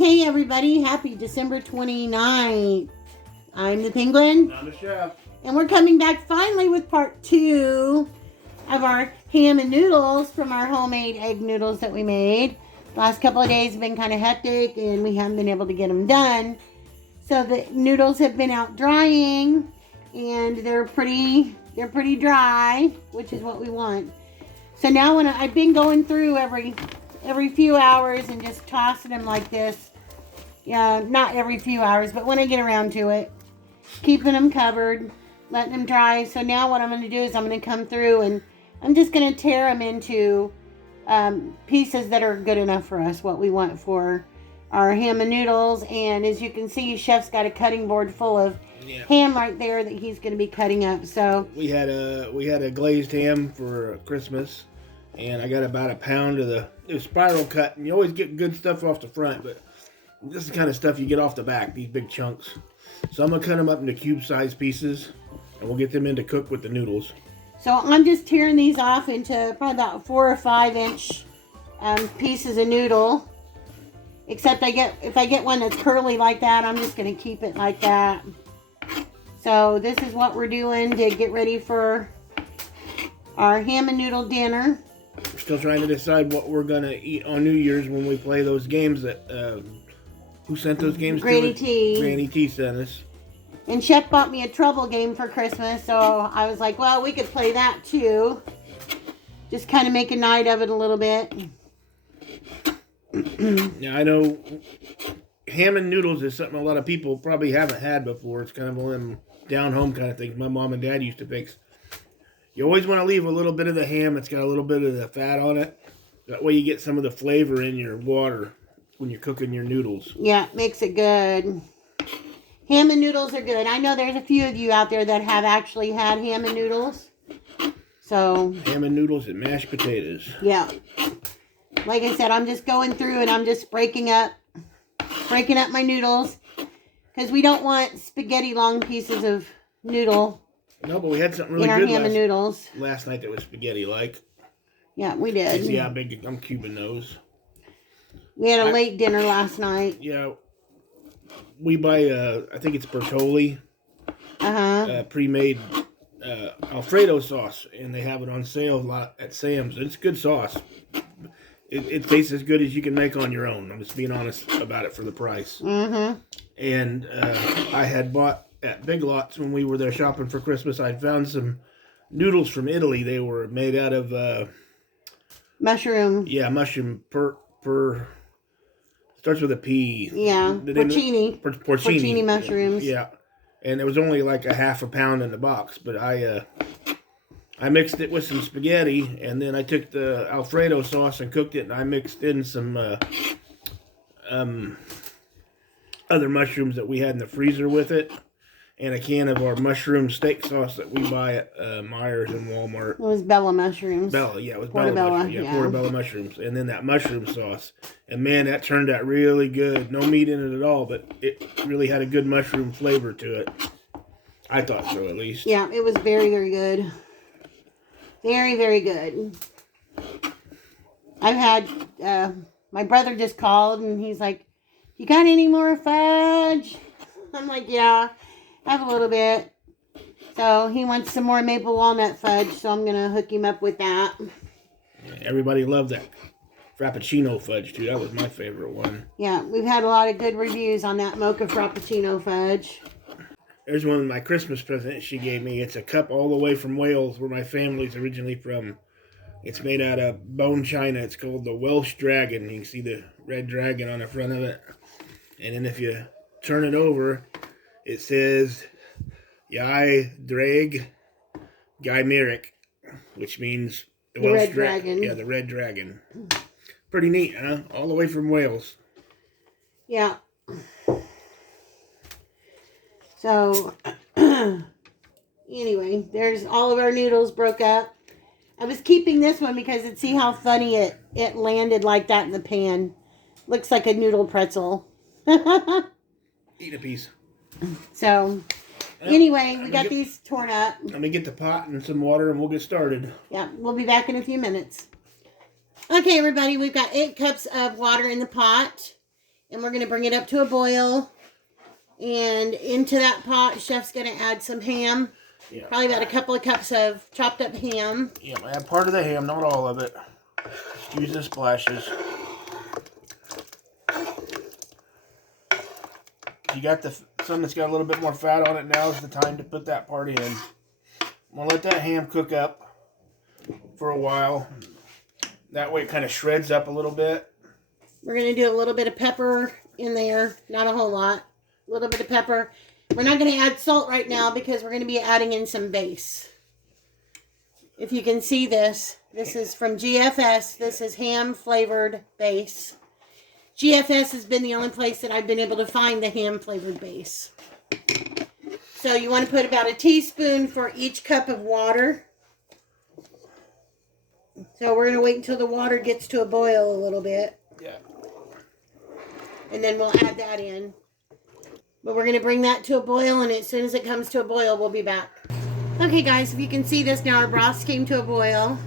Hey everybody, happy December 29th. I'm the Penguin. I'm the chef. And we're coming back finally with part 2 of our ham and noodles from our homemade egg noodles that we made. Last couple of days have been kind of hectic and we haven't been able to get them done. So the noodles have been out drying and they're pretty dry, which is what we want. So now when I've been going through every few hours and just tossing them like this. Yeah, not every few hours, but when I get around to it. Keeping them covered, letting them dry. So now what I'm going to do is I'm going to come through and I'm just going to tear them into pieces that are good enough for us, what we want for our ham and noodles. And as you can see, Chef's got a cutting board full of ham right there that he's going to be cutting up. So we had a glazed ham for Christmas, and I got about a pound of the spiral cut. And you always get good stuff off the front, but this is the kind of stuff you get off the back, these big chunks. So I'm going to cut them up into cube-sized pieces, and we'll get them in to cook with the noodles. So I'm just tearing these off into probably about 4 or 5 inch pieces of noodle. Except if I get one that's curly like that, I'm just going to keep it like that. So this is what we're doing to get ready for our ham and noodle dinner. We're still trying to decide what we're going to eat on New Year's when we play those games that... who sent those games Granny to us? T. Granny T sent us. And Chef bought me a trouble game for Christmas, so I was like, well, we could play that too. Just kind of make a night of it a little bit. Yeah, I know ham and noodles is something a lot of people probably haven't had before. It's kind of one of them down-home kind of things my mom and dad used to fix. You always want to leave a little bit of the ham that's got a little bit of the fat on it. That way you get some of the flavor in your water when you're cooking your noodles. Yeah, makes it good. Ham and noodles are good. I know there's a few of you out there that have actually had ham and noodles. So ham and noodles and mashed potatoes. Yeah. Like I said, I'm just going through and I'm just breaking up my noodles. Because we don't want spaghetti long pieces of noodle. No, but we had something really in our good ham and noodles. last night that was spaghetti-like. Yeah, we did. You see how big I'm cubing those. We had a late dinner last night. Yeah. We buy, I think it's Bertolli. Pre-made Alfredo sauce. And they have it on sale a lot at Sam's. It's good sauce. It tastes as good as you can make on your own. I'm just being honest about it for the price. And I had bought at Big Lots when we were there shopping for Christmas. I found some noodles from Italy. They were made out of... mushroom. Yeah, mushroom starts with a P. Yeah, porcini. Porcini mushrooms. Yeah, and it was only like a half a pound in the box. But I mixed it with some spaghetti, and then I took the Alfredo sauce and cooked it, and I mixed in some other mushrooms that we had in the freezer with it, and a can of our mushroom steak sauce that we buy at Myers and Walmart. It was Bella mushrooms. Bella, yeah, it was Portobello, Bella mushrooms. Yeah, portobello mushrooms. And then that mushroom sauce. And man, that turned out really good. No meat in it at all, but it really had a good mushroom flavor to it. I thought so, at least. Yeah, it was very, very good. Very, very good. I've had, my brother just called and he's like, you got any more fudge? I'm like, yeah. I have a little bit. So he wants some more maple walnut fudge, so I'm going to hook him up with that. Yeah, everybody loved that Frappuccino fudge, too. That was my favorite one. Yeah, we've had a lot of good reviews on that mocha Frappuccino fudge. There's one of my Christmas presents she gave me. It's a cup all the way from Wales, where my family's originally from. It's made out of bone china. It's called the Welsh Dragon. You can see the red dragon on the front of it. And then if you turn it over... It says, Iau Drag Gymeric, which means the Red Dragon. Yeah, the Red Dragon. Pretty neat, huh? All the way from Wales. Yeah. So, anyway, there's all of our noodles broke up. I was keeping this one because see how funny it landed like that in the pan. Looks like a noodle pretzel. Eat a piece. So, anyway, we got these torn up. Let me get the pot and some water and we'll get started. Yeah, we'll be back in a few minutes. Okay, everybody, we've got 8 cups of water in the pot. And we're going to bring it up to a boil. And into that pot, Chef's going to add some ham. Yeah. Probably about a couple of cups of chopped up ham. Yeah, add part of the ham, not all of it. Just use the splashes. You got some that's got a little bit more fat on it. Now is the time to put that part in. I'm going to let that ham cook up for a while. That way it kind of shreds up a little bit. We're going to do a little bit of pepper in there. Not a whole lot. A little bit of pepper. We're not going to add salt right now because we're going to be adding in some base. If you can see this, this is from GFS. This is ham flavored base. GFS has been the only place that I've been able to find the ham flavored base. So you want to put about a teaspoon for each cup of water. So we're going to wait until the water gets to a boil a little bit. Yeah. And then we'll add that in. But we're going to bring that to a boil, and as soon as it comes to a boil, we'll be back. Okay, guys, if you can see this now, our broth came to a boil.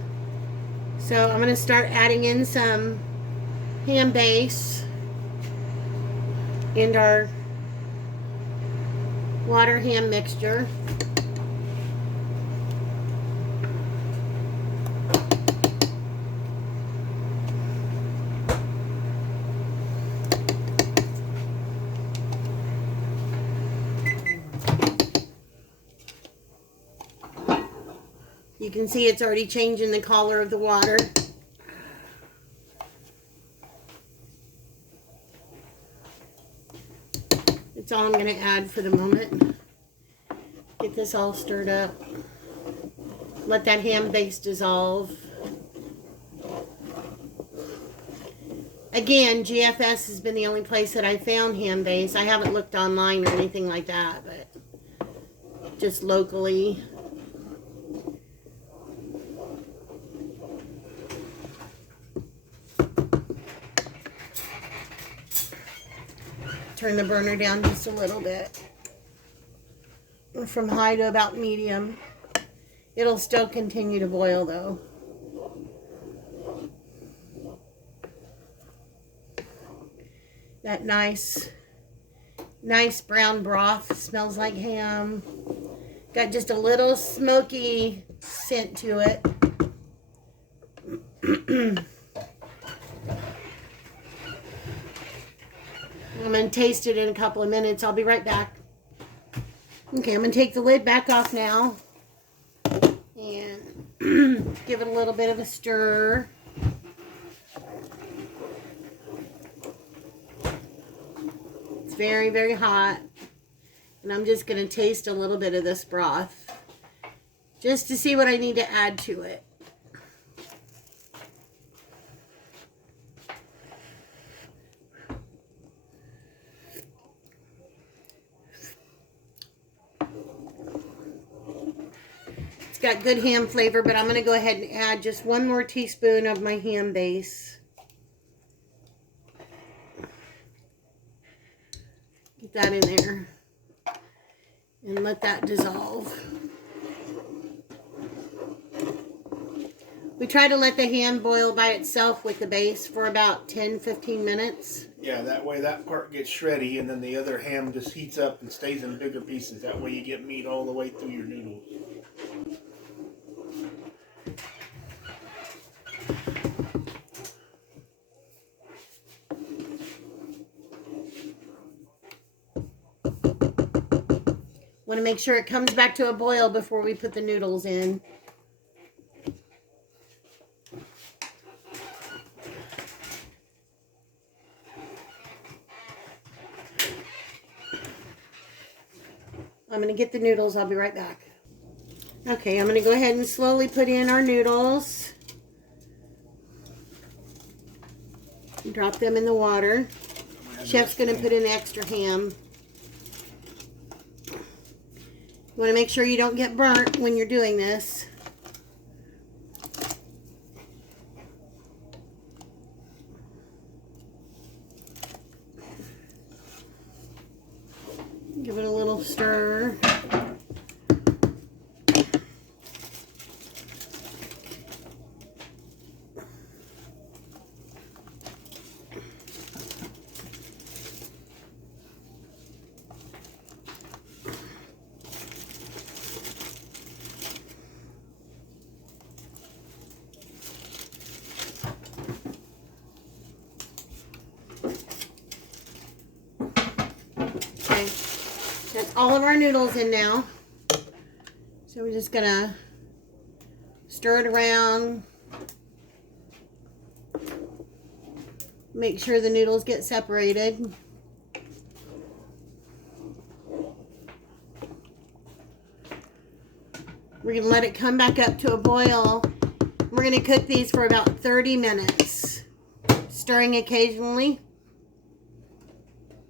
So I'm going to start adding in some ham base and our water ham mixture. You can see it's already changing the color of the water. That's all I'm going to add for the moment. Get this all stirred up. Let that ham base dissolve. Again, GFS has been the only place that I found ham base. I haven't looked online or anything like that, but just locally. Turn the burner down just a little bit. From high to about medium. It'll still continue to boil though. That nice brown broth smells like ham. Got just a little smoky scent to it. I'm going to taste it in a couple of minutes. I'll be right back. Okay, I'm going to take the lid back off now. And give it a little bit of a stir. It's very, very hot. And I'm just going to taste a little bit of this broth. Just to see what I need to add to it. Got good ham flavor, but I'm going to go ahead and add just one more teaspoon of my ham base. Get that in there and let that dissolve. We try to let the ham boil by itself with the base for about 10-15 minutes. Yeah, that way that part gets shreddy and then the other ham just heats up and stays in bigger pieces. That way you get meat all the way through your noodles. Want to make sure it comes back to a boil before we put the noodles in. I'm going to get the noodles. I'll be right back. Okay, I'm going to go ahead and slowly put in our noodles. Drop them in the water. Chef's going to put in extra ham. You want to make sure you don't get burnt when you're doing this. Give it a little stir. all of our noodles in now. So we're just gonna stir it around. Make sure the noodles get separated. We're gonna let it come back up to a boil. We're gonna cook these for about 30 minutes, stirring occasionally.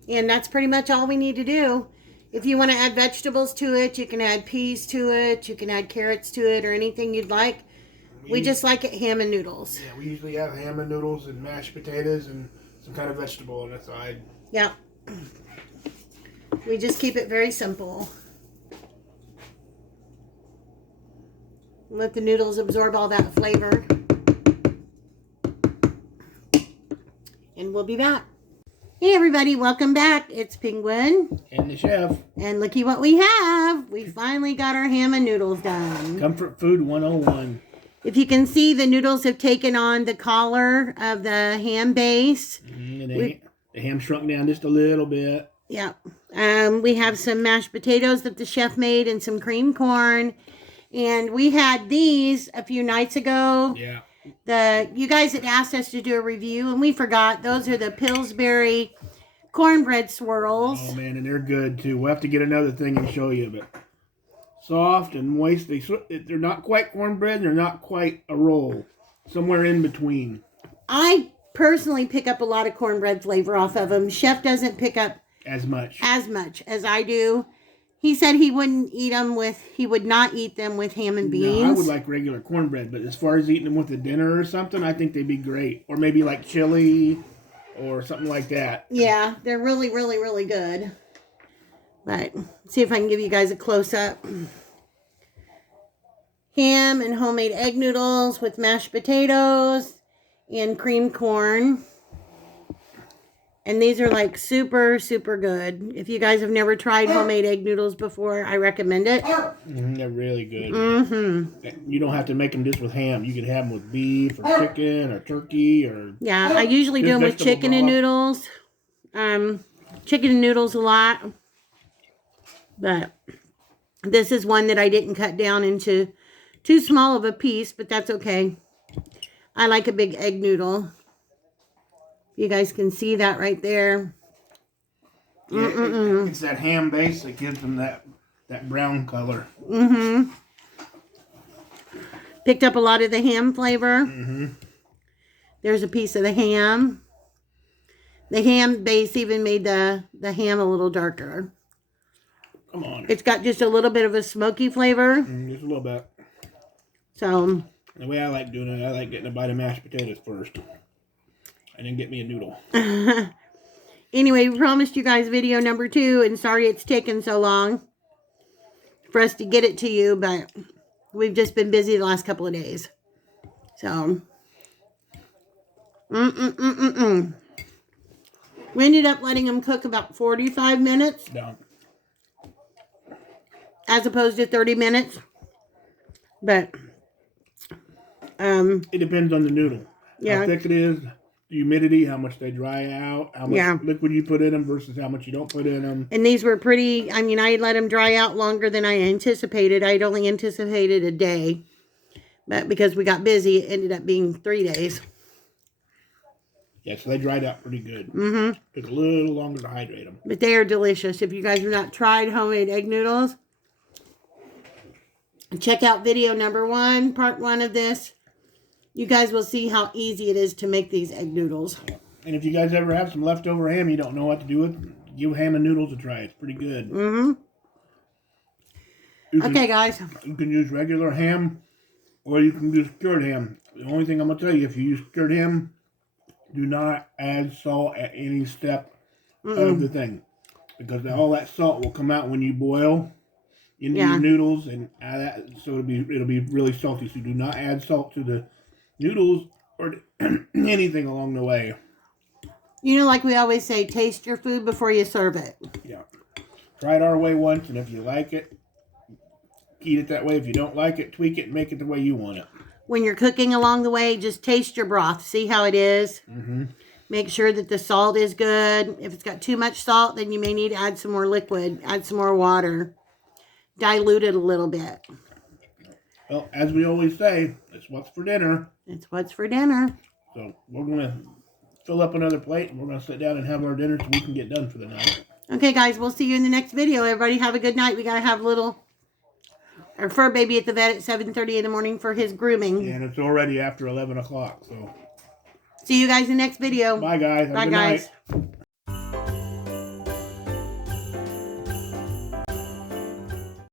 And that's pretty much all we need to do. If you want to add vegetables to it, you can add peas to it, you can add carrots to it, or anything you'd like. We just like it ham and noodles. Yeah, we usually have ham and noodles and mashed potatoes and some kind of vegetable on the side. Yeah. We just keep it very simple. Let the noodles absorb all that flavor. And we'll be back. Hey everybody, welcome back. It's Penguin. And the chef. And looky what we have. We finally got our ham and noodles done. Comfort Food 101. If you can see, the noodles have taken on the color of the ham base. The ham shrunk down just a little bit. Yeah. We have some mashed potatoes that the chef made and some cream corn. And we had these a few nights ago. Yeah. You guys had asked us to do a review, and we forgot. Those are the Pillsbury cornbread swirls. Oh, man, and they're good, too. We'll have to get another thing and show you, but soft and moist. They're not quite cornbread. They're not quite a roll. Somewhere in between. I personally pick up a lot of cornbread flavor off of them. Chef doesn't pick up as much as I do. He said he wouldn't eat them he would not eat them with ham and beans. No, I would like regular cornbread, but as far as eating them with a dinner or something, I think they'd be great. Or maybe like chili or something like that. Yeah, they're really, really, really good. But see if I can give you guys a close-up. Ham and homemade egg noodles with mashed potatoes and cream corn. And these are like super, super good. If you guys have never tried homemade egg noodles before, I recommend it. They're really good. You don't have to make them just with ham. You can have them with beef or chicken or turkey or... Yeah, I usually do them with chicken and noodles. Chicken and noodles a lot. But this is one that I didn't cut down into too small of a piece, but that's okay. I like a big egg noodle. You guys can see that right there. It's that ham base that gives them that brown color. Picked up a lot of the ham flavor. There's a piece of the ham. The ham base even made the ham a little darker. Come on. It's got just a little bit of a smoky flavor. Just a little bit. So the way I like doing it, I like getting a bite of mashed potatoes first. And then get me a noodle. Anyway, we promised you guys video number 2. And sorry it's taken so long for us to get it to you. But we've just been busy the last couple of days. So. We ended up letting them cook about 45 minutes. No. As opposed to 30 minutes. But. It depends on the noodle. Yeah. How thick it is. Humidity, how much they dry out, how much liquid you put in them versus how much you don't put in them. And these were pretty, I mean, I let them dry out longer than I anticipated. I'd only anticipated a day. But because we got busy, it ended up being 3 days. Yeah, so they dried out pretty good. Took a little longer to hydrate them. But they are delicious. If you guys have not tried homemade egg noodles, check out video number 1, part 1 of this. You guys will see how easy it is to make these egg noodles. And if you guys ever have some leftover ham you don't know what to do with, give ham and noodles a try. It's pretty good. Okay, guys. You can use regular ham or you can use cured ham. The only thing I'm going to tell you, if you use cured ham, do not add salt at any step of the thing. Because all that salt will come out when you boil into your noodles. And so it'll be really salty. So do not add salt to the noodles or anything along the way. You know, like we always say, taste your food before you serve it. Yeah. Try it our way once, and if you like it, eat it that way. If you don't like it, tweak it and make it the way you want it. When you're cooking along the way, just taste your broth. See how it is. Make sure that the salt is good. If it's got too much salt, then you may need to add some more liquid. Add some more water. Dilute it a little bit. Well, as we always say, it's what's for dinner. It's what's for dinner. So we're going to fill up another plate, and we're going to sit down and have our dinner so we can get done for the night. Okay, guys, we'll see you in the next video. Everybody have a good night. We got to have our fur baby at the vet at 7:30 in the morning for his grooming. And it's already after 11 o'clock, so. See you guys in the next video. Bye, guys. Have a Bye, good guys. night.